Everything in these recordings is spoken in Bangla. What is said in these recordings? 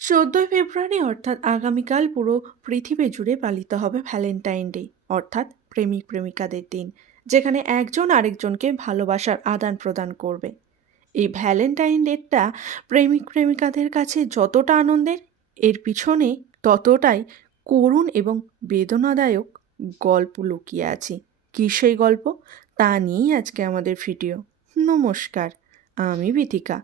চোদ্দোই ফেব্রুয়ারি, অর্থাৎ আগামীকাল পুরো পৃথিবী জুড়ে পালিত হবে ভ্যালেন্টাইন ডে, অর্থাৎ প্রেমিক প্রেমিকাদের দিন, যেখানে একজন আরেকজনকে ভালোবাসার আদান প্রদান করবে। এই ভ্যালেন্টাইন ডেটা প্রেমিক প্রেমিকাদের কাছে যতটা আনন্দের, এর পিছনে ততটাই করুণ এবং বেদনাদায়ক গল্প লুকিয়ে আছে। কী সেই গল্প? তা নিয়েই আজকে আমাদের ভিডিও। নমস্কার। আমি বিথিকা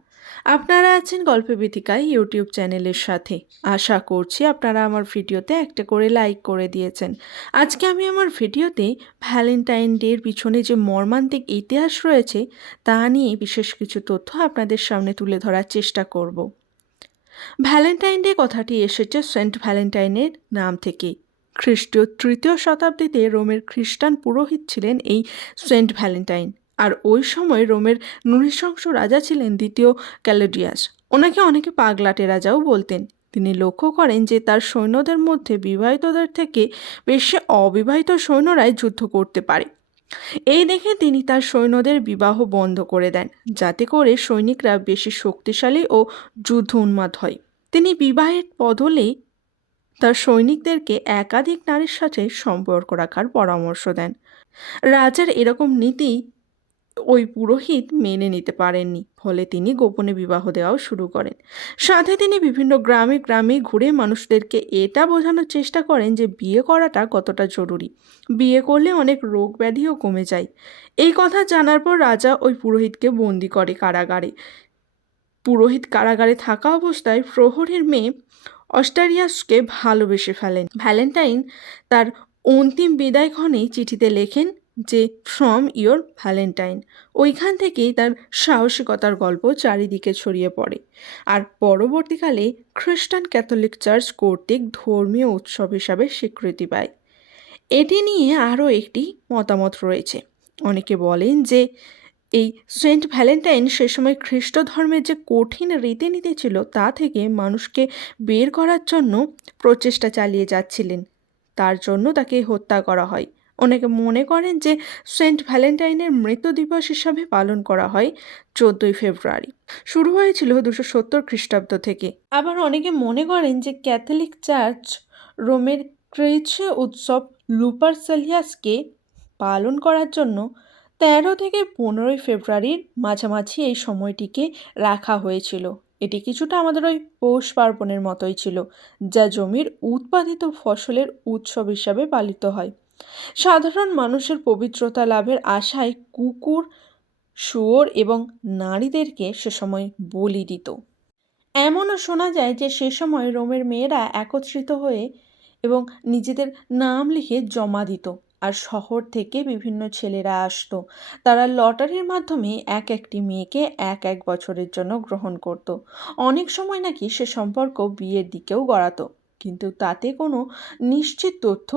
আপনারা আছেন গল্পে বিথিকায় ইউটিউব চ্যানেলের সাথে। আশা করছি আপনারা আমার ভিডিওতে একটা করে লাইক করে দিয়েছেন। আজকে আমি আমার ভিডিওতে ভ্যালেন্টাইন ডের পিছনে যে মর্মান্তিক ইতিহাস রয়েছে, তা নিয়ে বিশেষ কিছু তথ্য আপনাদের সামনে তুলে ধরার চেষ্টা করব। ভ্যালেন্টাইন ডে কথাটি এসেছে সেন্ট ভ্যালেন্টাইনের নাম থেকে। খ্রিস্টীয় তৃতীয় শতাব্দীতে রোমের খ্রিস্টান পুরোহিত ছিলেন এই সেন্ট ভ্যালেন্টাইন। আর ওই সময় রোমের নৃশংস রাজা ছিলেন দ্বিতীয় ক্যালোডিয়াস। ওনাকে অনেকে পাগলাটে রাজাও বলতেন। তিনি লক্ষ্য করেন যে তার সৈন্যদের মধ্যে বিবাহিতদের থেকে বেশি অবিবাহিত সৈন্যরাই যুদ্ধ করতে পারে। এই দেখে তিনি তার সৈন্যদের বিবাহ বন্ধ করে দেন, যাতে করে সৈনিকরা বেশি শক্তিশালী ও যুদ্ধ উন্মাদ হয়। তিনি বিবাহের বদলে তার সৈনিকদেরকে একাধিক নারীর সাথে সম্পর্ক রাখার পরামর্শ দেন। রাজার এরকম নীতি ওই পুরোহিত মেনে নিতে পারেননি। ফলে তিনি গোপনে বিবাহ দেওয়াও শুরু করেন। সাথে তিনি বিভিন্ন গ্রামে গ্রামে ঘুরে মানুষদেরকে এটা বোঝানোর চেষ্টা করেন যে বিয়ে করাটা কতটা জরুরি। বিয়ে করলে অনেক রোগ ব্যাধিও কমে যায়। এই কথা জানার পর রাজা ওই পুরোহিতকে বন্দি করে কারাগারে। পুরোহিত কারাগারে থাকা অবস্থায় প্রহরীর মেয়ে অস্টারিয়াসকে ভালোবেসে ফেলেন। ভ্যালেন্টাইন তার অন্তিম বিদায়ক্ষণেই চিঠিতে লেখেন যে ফ্রম ইয়োর ভ্যালেন্টাইন ওইখান থেকেই তার সাহসিকতার গল্প চারিদিকে ছড়িয়ে পড়ে। আর পরবর্তীকালে খ্রিস্টান ক্যাথলিক চার্চ কর্তৃক ধর্মীয় উৎসব হিসাবে স্বীকৃতি পায়। এটি নিয়ে আরও একটি মতামত রয়েছে। অনেকে বলেন যে এই সেন্ট ভ্যালেন্টাইন সে সময় খ্রিস্ট ধর্মের যে কঠিন রীতিনীতি ছিল তা থেকে মানুষকে বের করার জন্য প্রচেষ্টা চালিয়ে যাচ্ছিলেন। তার জন্য তাকে হত্যা করা হয়। অনেকে মনে করেন যে সেন্ট ভ্যালেন্টাইনের মৃত্যু দিবস হিসাবে পালন করা হয় চোদ্দই ফেব্রুয়ারি। শুরু হয়েছিল দুশো সত্তর খ্রিস্টাব্দ থেকে। আবার অনেকে মনে করেন যে ক্যাথলিক চার্চ রোমের ক্রেইছে উৎসব লুপারসেলিয়াসকে পালন করার জন্য তেরো থেকে পনেরোই ফেব্রুয়ারির মাঝামাঝি এই সময়টিকে রাখা হয়েছিল। এটি কিছুটা আমাদের ওই পৌষ পার্বণের মতোই ছিল, যা জমির উৎপাদিত ফসলের উৎসব হিসাবে পালিত হয়। সাধারণ মানুষের পবিত্রতা লাভের আশায় কুকুর, শুয়োর এবং নারীদেরকে সে সময় বলি দিত। এমনও শোনা যায় যে সে সময় রোমের মেয়েরা একত্রিত হয়ে এবং নিজেদের নাম লিখে জমা দিত আর শহর থেকে বিভিন্ন ছেলেরা আসতো। তারা লটারির মাধ্যমে এক একটি মেয়েকে এক এক বছরের জন্য গ্রহণ করত। অনেক সময় নাকি সে সম্পর্ক বিয়ের দিকেও গড়াতো, কিন্তু তাতে কোনো নিশ্চিত তথ্য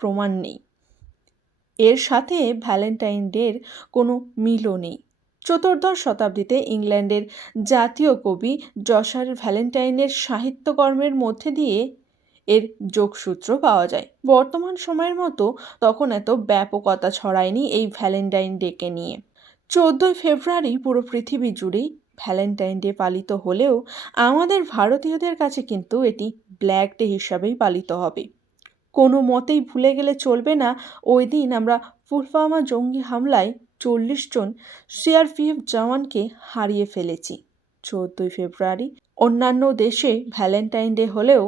প্রমাণ নেই। এর সাথে ভ্যালেন্টাইন ডের কোনো মিলও নেই। চতুর্দশ শতাব্দীতে ইংল্যান্ডের জাতীয় কবি জসার ভ্যালেন্টাইনের সাহিত্যকর্মের মধ্যে দিয়ে এর যোগসূত্র পাওয়া যায়। বর্তমান সময়ের মতো তখন এত ব্যাপকতা ছড়ায়নি এই ভ্যালেন্টাইন ডেকে নিয়ে। চোদ্দোই ফেব্রুয়ারি পুরো পৃথিবী জুড়েই ভ্যালেন্টাইন ডে পালিত হলেও আমাদের ভারতীয়দের কাছে কিন্তু এটি ব্ল্যাক ডে হিসাবেই পালিত হবে। কোনো মতেই ভুলে গেলে চলবে না। ওই দিন আমরা পুলওয়ামা জঙ্গি হামলায় চল্লিশ জন সিআরপিএফ জওয়ানকে হারিয়ে ফেলেছি। চোদ্দোই ফেব্রুয়ারি, অন্যান্য দেশে ভ্যালেন্টাইন ডে হলেও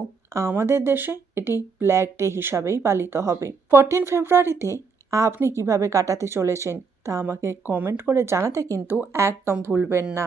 আমাদের দেশে এটি ব্ল্যাক ডে হিসাবেই পালিত হবে। ফোরটিন ফেব্রুয়ারিতে আপনি কীভাবে কাটাতে চলেছেন তা আমাকে কমেন্ট করে জানাতে কিন্তু একদম ভুলবেন না।